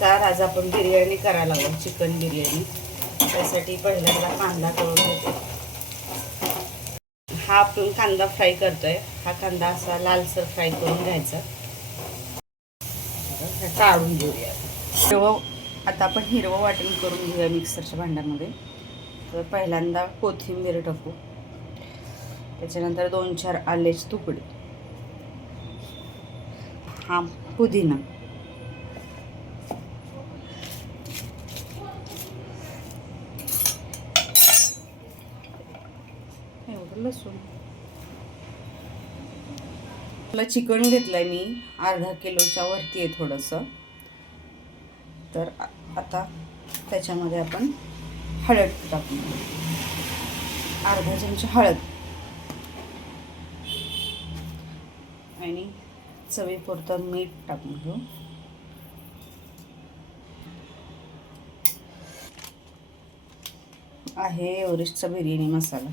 तर आज आपण बिर्याणी करायला लागलो, चिकन बिर्याणी. त्यासाठी पहिल्यांदा कांदा तळून घेते. हा आपण कांदा फ्राय करतोय. हा कांदा असा लालसर फ्राय करून घ्यायचा. काढून घेऊया. आता आपण हिरवं वाटण करून घेऊया मिक्सरच्या भांड्यामध्ये. तर पहिल्यांदा कोथिंबीर टाकू, त्याच्यानंतर 2-4 आल्याची तुकडे, हा पुदिना, एवढं लसूण. चिकन घेतलंय मी, अर्धा किलोच्या वरती आहे थोडंसं. तर आता त्याच्यामध्ये आपण हळद टाकून घेऊ, अर्धा चमचा हळद आणि चवीपुरतं मीठ टाकून घेऊ. आहे एव्हरेस्टचा बिर्याणी मसाला.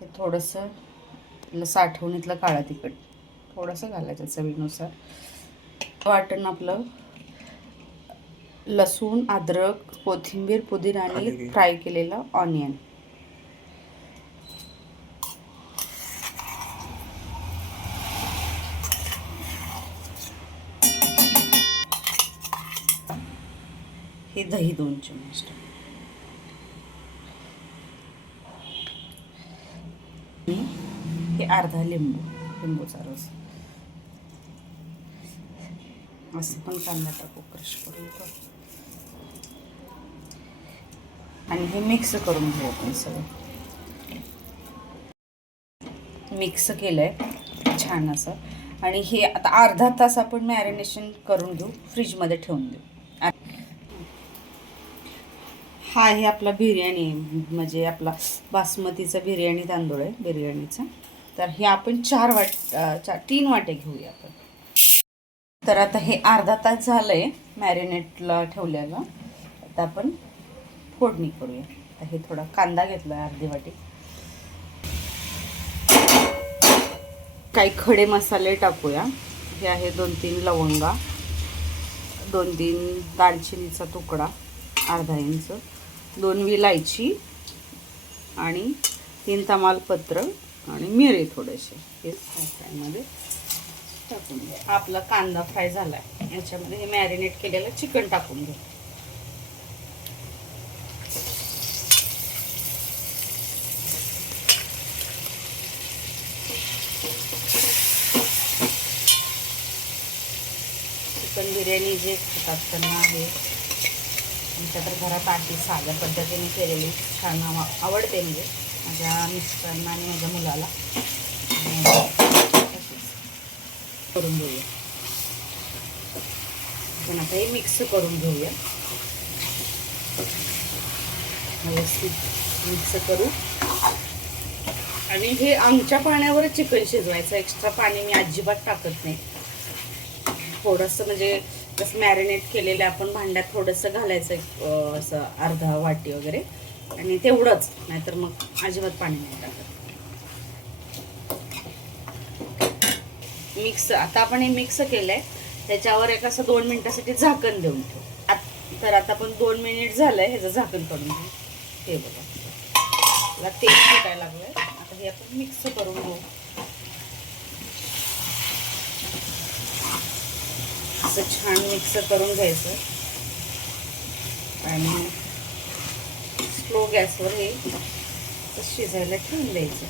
हे थोडंसं साठवणीतलं काळं तिखट थोडंसं घालायचं चवीनुसार. वाटण आपलं लसूण, अद्रक, कोथिंबीर, पुदिना आणि फ्राय केलेलं ऑनियन. हे दही 2 चमच. हे अर्धा लिंबूचा रस. असं पण कांदा टाकू क्रश करून. आणि हे मिक्स करून घेऊ आपण. सगळं मिक्स केलंय छान असं. आणि हे आता अर्धा तास आपण मॅरिनेशन करून घेऊ, फ्रीजमध्ये ठेवून देऊ. हा आहे आपला बिर्याणी, म्हणजे आपला बासमतीचा बिर्याणी तांदूळ आहे बिर्याणीचा. तर हे आपण 3 वाटे घेऊया आपण. तर आता हे अर्धा तास झालंय मॅरिनेटला ठेवल्याला. आता आपण फोडणी करूया. आता हे थोडा कांदा घेतला आहे, अर्धी वाटी. काही खडे मसाले टाकूया. हे आहे 2-3 लवंगा, 2-3 दालचिनीचा तुकडा, अर्धा इंच, 2 विलायची आणि 3 तमालपत्र आणि मिरे थोडेसे. हे फ्रायमध्ये टाकून घ्या. आपला कांदा फ्राय झाला आहे. याच्यामध्ये हे मॅरिनेट केलेलं चिकन टाकून घ्या. चिकन बिर्याणी जे खातात त्यांना आहे आमच्या तर घरात आधी साध्या पद्धतीने केलेली छान आवडते. म्हणजे माझ्या मिस्टरांना आणि माझ्या मुलाला. करून घेऊया. पण आता हे मिक्स करून घेऊया. व्यवस्थित मिक्स करू. आणि हे आमच्या पाण्यावरच चिकन शिजवायचं. एक्स्ट्रा पाणी मी अजिबात टाकत नाही. थोडंसं म्हणजे जसं मॅरिनेट केलेलं आपण भांड्यात थोडंसं घालायचं, असं अर्धा वाटी वगैरे, आणि तेवढंच. नाहीतर मग अजिबात पाणी नाही टाकत. मिक्स आता आपण हे मिक्स केलंय. त्याच्यावर एक असं 2 मिनिटासाठी झाकण देऊन ठेवू. तर आता आपण 2 मिनिट झालंय, ह्याचं झाकण काढून घेऊ. हे बघा तेल सुटायला लागलंय. आता हे आपण मिक्स करून घेऊ. असं छान मिक्स करून घ्यायचं आणि स्लो गॅसवर हे शिजायला ठेवून द्यायचं.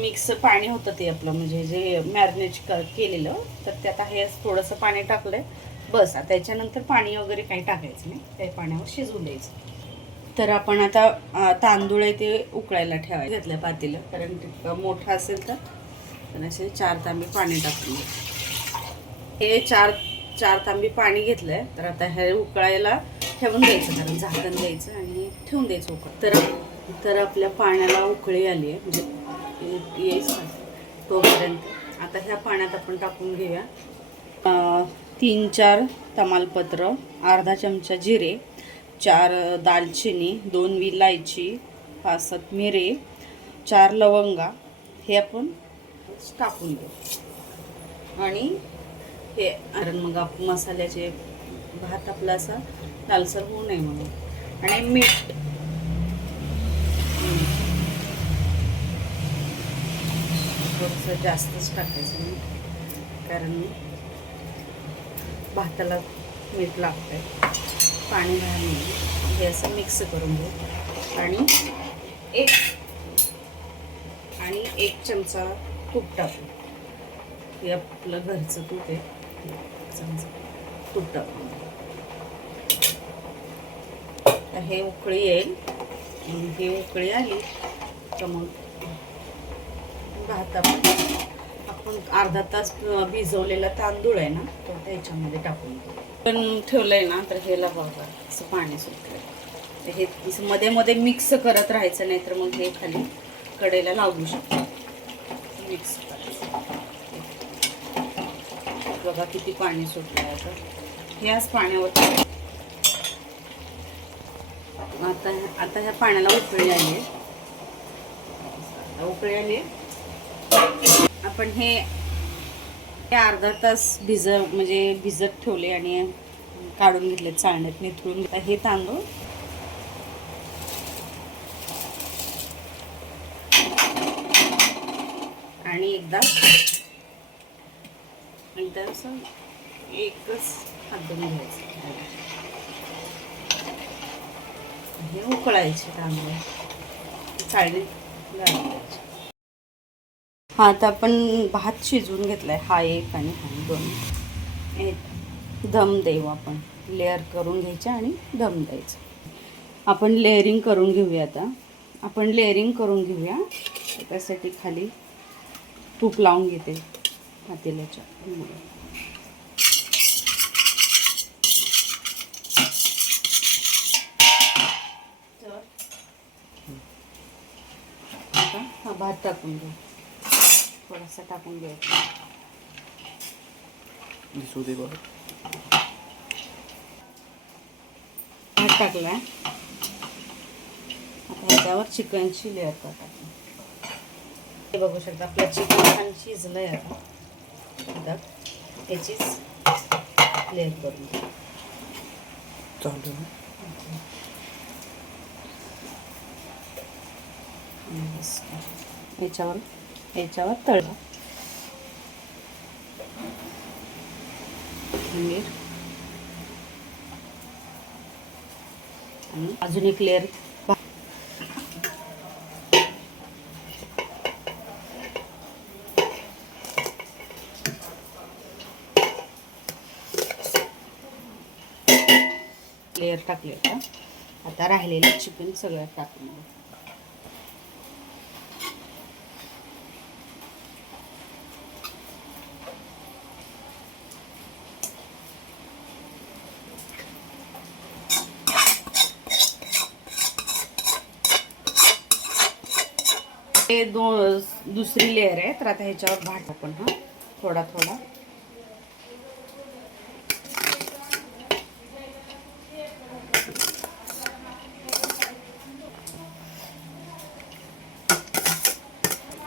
मिक्स पाणी होतं ते आपलं, म्हणजे जे मॅरिनेट केलेलं, तर त्यात हे थोडंसं पाणी टाकलंय बस. आता त्याच्यानंतर पाणी वगैरे काही टाकायचं नाही, त्या पाण्यावर शिजवून द्यायचं. तर आपण आता तांदूळ आहे ते उकळायला ठेवायला घेतलं पातेलं. कारण मोठं असेल तर असे 4 तांबे पाणी टाकून हे 4 तांबी पाणी घेतलंय. तर आता हे उकळायला ठेवून द्यायचं, कारण झाकण द्यायचं आणि ठेवून द्यायचं उकळ. तर आपल्या पाण्याला उकळी आली आहे, म्हणजे येईल तोपर्यंत. आता ह्या पाण्यात आपण टाकून घेऊया 3-4 तमालपत्र, अर्धा चमचा जिरे, 4 दालचिनी, 2 विलायची, 5-7 मिरे, 4 लवंगा, हे आपण टाकून घेऊ आणि हे कारण मग आपण मसाल्याचे भात आपला असा लालसर होऊ नये म्हणून. आणि मीठ थोडंसं जास्तच टाकायचं मीठ कारण भाताला मीठ लागतंय. पाणी घालून हे असं मिक्स करून घेऊ आणि एक चमचा तूप टाकू. हे आपलं घरचं तूप आहे. चमचा तूप टाकू. हे उकळी येईल. ही उकळी आली तर मग भात आपण अर्धा तास भिजवलेला तांदूळ आहे ना तो त्याच्यामध्ये टाकून पण ठेवलंय ना तर ह्याला बघा असं पाणी सुटलं. हे मध्ये मध्ये मिक्स करत राहायचं नाही तर मग हे खाली कडेला लागू शकतो. मिक्स करायचं. बघा किती पाणी सुटलं आता. ह्याच पाण्यावर आता ह्या पाण्याला उकळी आली आहे. उकळी आली आपण हे अर्धा तास भिजत ठेवले आणि काढून घेतले चाळण्यात निथळून. हे तांदूळ आणि एकदा असं एकच हात धुवून घ्यायचं. हे उकळायचे तांदूळ चाळणीत घालायचे. हा आता आपण भात शिजवून घेतलाय. हा एक आणि हा दोन. दम देऊ आपण. लेअर करून घ्यायचे आणि दम द्यायचं. आपण लेअरिंग करून घेऊया. त्यासाठी खाली तूप लावून घेते पातेल्याच्या. आता हा भात टाकून घेऊ. थोडासा टाकून घ्यायचा. भात टाकलाय. आता ह्याच्यावर चिकनची लेअर टाकू. हे बघू शकता आपलं चिकन छान शिजलंय. आता त्याचीच लेअर करून चालू. याच्यावर तळा. आणि अजून एक लेअर टाकले. आता राहिलेलं चिकन सगळ्यात टाकून हे दुसरी लेअर आहे. तर आता ह्याच्यावर भात आपण थोडा थोडा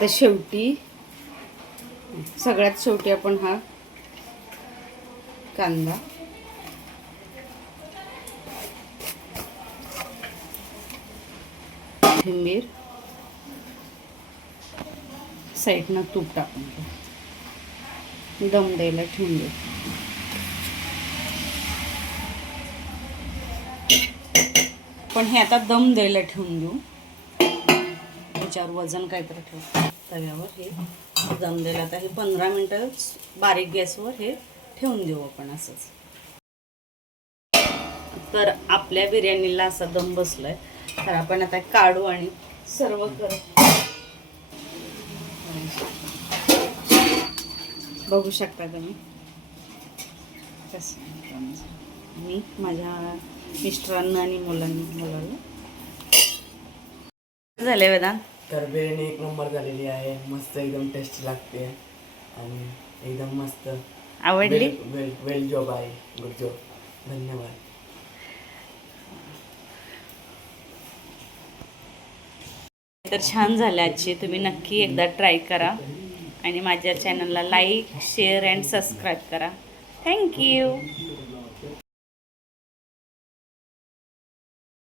तर सगळ्यात शेवटी आपण हा कांदा कोथिंबीर साईडनं तूप टाकून घेऊ. दम द्यायला ठेवून देऊ. पण हे आता दम द्यायला ठेवून देऊ. त्याच्यावर वजन काहीतरी ठेवू तव्यावर. हे दम द्यायला आता हे 15 मिनटं बारीक गॅसवर हे ठेवून देऊ आपण असंच. तर आपल्या बिर्याणीला असा दम बसलाय. तर आपण आता काढू आणि सर्व करू. बघू शकता तुम्ही कसं मी माझ्या मिस्टरांना आणि मुलाला झाले वेदांत. तर बिर्याणी एक नंबर झालेली आहे. मस्त एकदम टेस्टी लागते आणि एकदम मस्त आवडली. वेल जॉब आहे. Good job. धन्यवाद. तर छान झाले आजचे. तुम्ही नक्की एकदा ट्राय करा आणि माझ्या चॅनलला लाईक शेअर अँड सबस्क्राईब करा. थँक्यू.